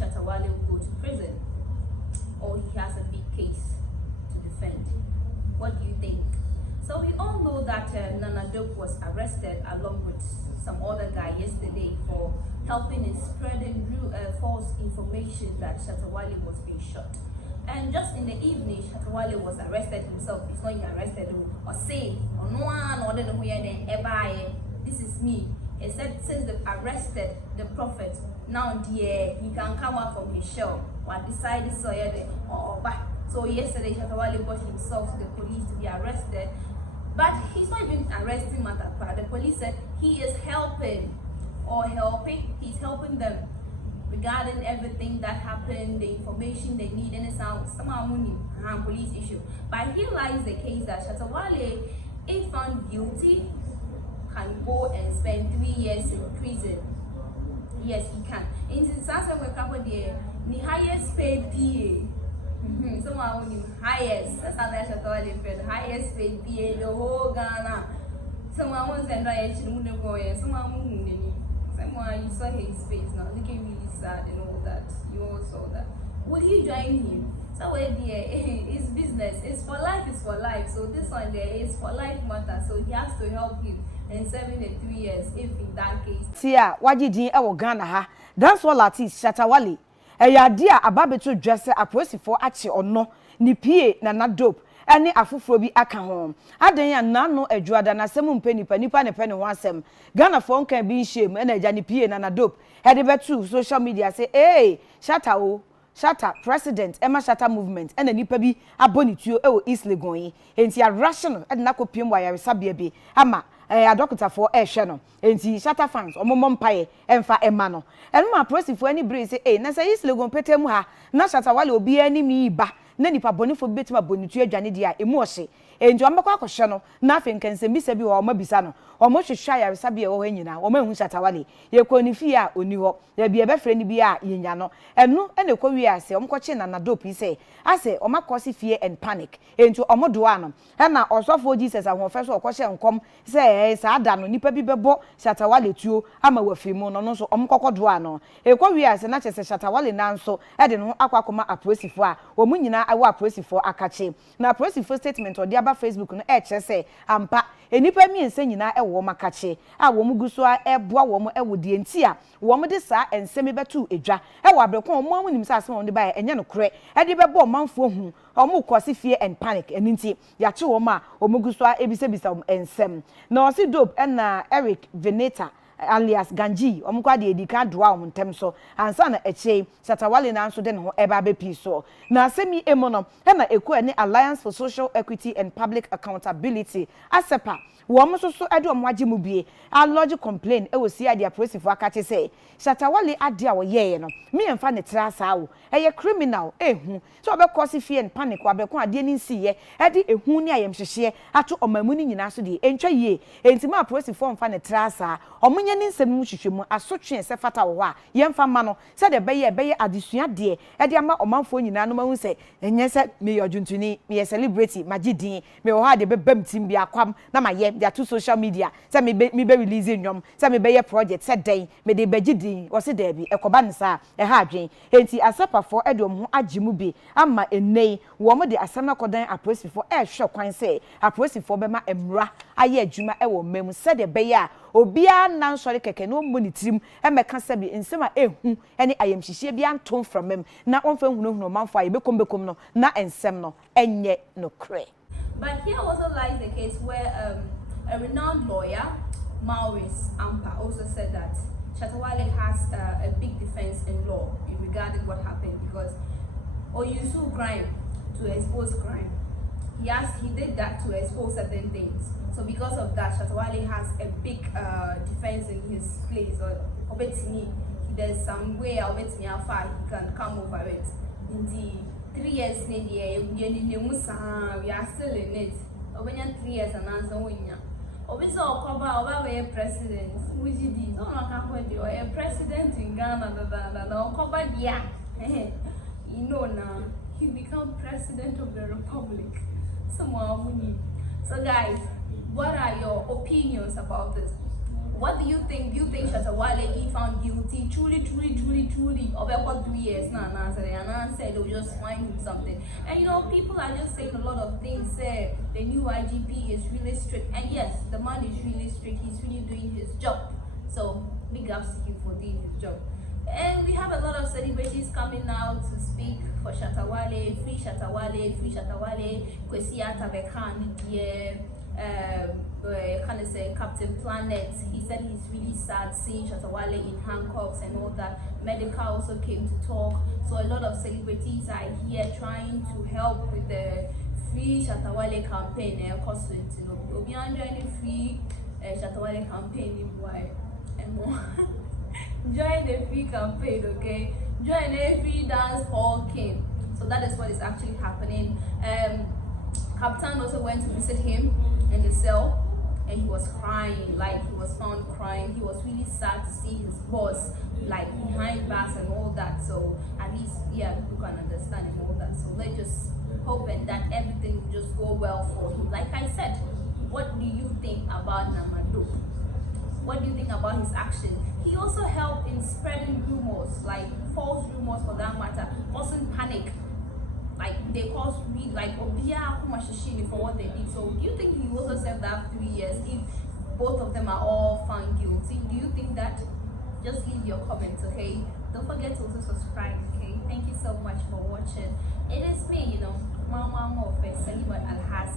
Shatta Wale will go to prison, or he has a big case to defend. What do you think? So we all know that Nana Dope was arrested along with some other guy yesterday for helping in spreading false information that Shatta Wale was being shot. And just in the evening, Shatta Wale was arrested himself. He's not even arrested or say or no one or then ever. This is me. He said since they've arrested the prophet, now he can come out from his shell or decide or back. So yesterday Shatta Wale brought himself to the police to be arrested. But he's not even arresting matter. The police said he is helping. He's helping them regarding everything that happened, the information they need, and it's somehow money police issue. But here lies the case that Shatta Wale, if found guilty, can go and spend 3 years in prison. Yes, he can. In Sasa, we cover the highest paid PA. Someone who highest. That's how Shatta Wale paid. Highest paid PA in the whole Ghana. Someone who sent a someone who someone you saw his face now, looking really sad and all that. You all saw that. Will you join him? So it's business. It's for life. It's for life. So this one there is for life matter. So he has to help him and serving the 3 years if in that case. Tia, what did you ever Ghana ha? That's what artist Shatta Wale. A dear ababeto dresser a person for action or no. Ni PA na dope. Any afufro bi aka ho adan ya nano adwuada na asem mpa nipa ne pe ne ho asem Ghana for nkan bi shame na agya ne pie na dope head betu social media say hey Shatta president Emma Shatta movement na nipa bi abonituo e wo East Legon enti a rational e na kopiem wa yaresabia bi ama a doctor for hwe no enti Shatta fans omomom pae emfa Emma no eno ma prosifo ani bre say hey na say East Legon petemu ha na Shatta Wale obi ani mi ba na nipa bonifo betima bonitu adwane dia emu ohye enjo ambakwa akohye no na afi nkanse bisa bi wo mabisa no omo hwehwa ya resabia wo hanyina wo mahu Shatta Wale ye konifi a oni ho ya bi ebefre ni bi a yenya no enu ene kowi ase omkoche na dope ise ase omakosi fear and panic enjo omodo ano na osofo Jesus ahofo so okohye nkom se sa ada no nipa bi bebo Shatta Wale tuo ama wafimu no no so omkokodo ano ekowi ase na chese Shatta Wale nanso de no akwakoma aposifo a wo munyina awo aposifo akache na aposifo statement odi aba Facebook no chese ampa enipa miense nyina wo makache a wo muguso a eboa wo wo de enti a wo mo de saa ensemi betu edwa wo abrekon mo amunim sa asem wo de ba enye no kre e de bebo manfo hu omo kosi fear and panic eninti ya che wo ma omuguso a ebisebisa ensem na osi dope na Eric Veneta alias Ganji omkwa de edika doa ntem so ansa na eche Shatta Wale na nso de ne ho eba be piso na asemi emono na eko ne Alliance for Social Equity and Public Accountability asepa wo mo so ade o mo age mu bie a lodge complain e wo si ade apresifo akache say Shatta Wale ade a wo ye no me emfa ne tra saa wo eye criminal ehu so be cause fear and panic wa be ko ade ni nsi ye ade ehu ni ayem hwehwe ato omamu ni nyina so de entwa ye entima apresifo emfa ne tra saa omunye ni nsem mu hwehwemu asotwe se fata wo a yemfa ma no se de beye adesua de e de ama omanfo nyina no mahu se enye se me yojuntuni me celebrity magidin me wo ha de bebam tim bia kwam na maye dia to social media se me be release nyom se me be ye project se den me de bagidin wo se de bi ekoba nsa e ha adwen enti asepa for edom ho agimu bi ama enei wo mo de asana kodan aposifo e hwe kwan se aposifo be ma emra aye adwuma e wo mem se de be ya obia nan sori keke no monitirim e meka se bi nsema ehu ene ayemhihie bia ntom from him na onfa hunohuno manfo aye bekom no na ensem no enye no kre. But here also lies the case where a renowned lawyer, Maurice Ampa, also said that Shatta Wale has a big defense in law regarding what happened because you sue crime to expose crime. He did that to expose certain things. So because of that, Shatta Wale has a big defense in his place. Or there's some way how he can come over it. In the 3 years, we are still in it. Over 3 years and answer winner. Obviously, cover a president. Which is this? No, a president in Ghana. No, cover you know now, he become president of the republic. Someone. So guys, what are your opinions about this? What do you think? Do you think Shatta Wale, he found guilty? Truly, about 3 years now, and I said they'll just find him something. And you know, people are just saying a lot of things. The new IGP is really strict, and yes, the man is really strict. He's really doing his job. So big ups to him for doing his job. And we have a lot of celebrities coming out to speak for Shatta Wale, free Shatta Wale, free Shatta Wale, Kwesi Atabekhan, kind of say Captain Planet. He said he's really sad seeing Shatta Wale in handcuffs and all that. Medical also came to talk. So a lot of celebrities are here trying to help with the free Shatta Wale campaign. We'll be joining free Shatta Wale campaign and more. Join the free campaign, okay? Join every dance hall king. So that is what is actually happening. Captain also went to visit him in the cell, and he was crying, like he was found crying. He was really sad to see his boss like behind bars and all that. So at least, yeah, people can understand and all that. So let's just hope and that everything will just go well for him. Like I said, what do you think about Namado? What do you think about his action? He also helped in spreading rumors, like false rumors for that matter, causing panic. Like they caused me like Obia Kumashishini for what they did. So do you think he also served that 3 years if both of them are all found guilty? Do you think that? Just leave your comments, okay? Don't forget to also subscribe, okay? Thank you so much for watching. It is me, you know, Mama Mofe, Salima Alhas.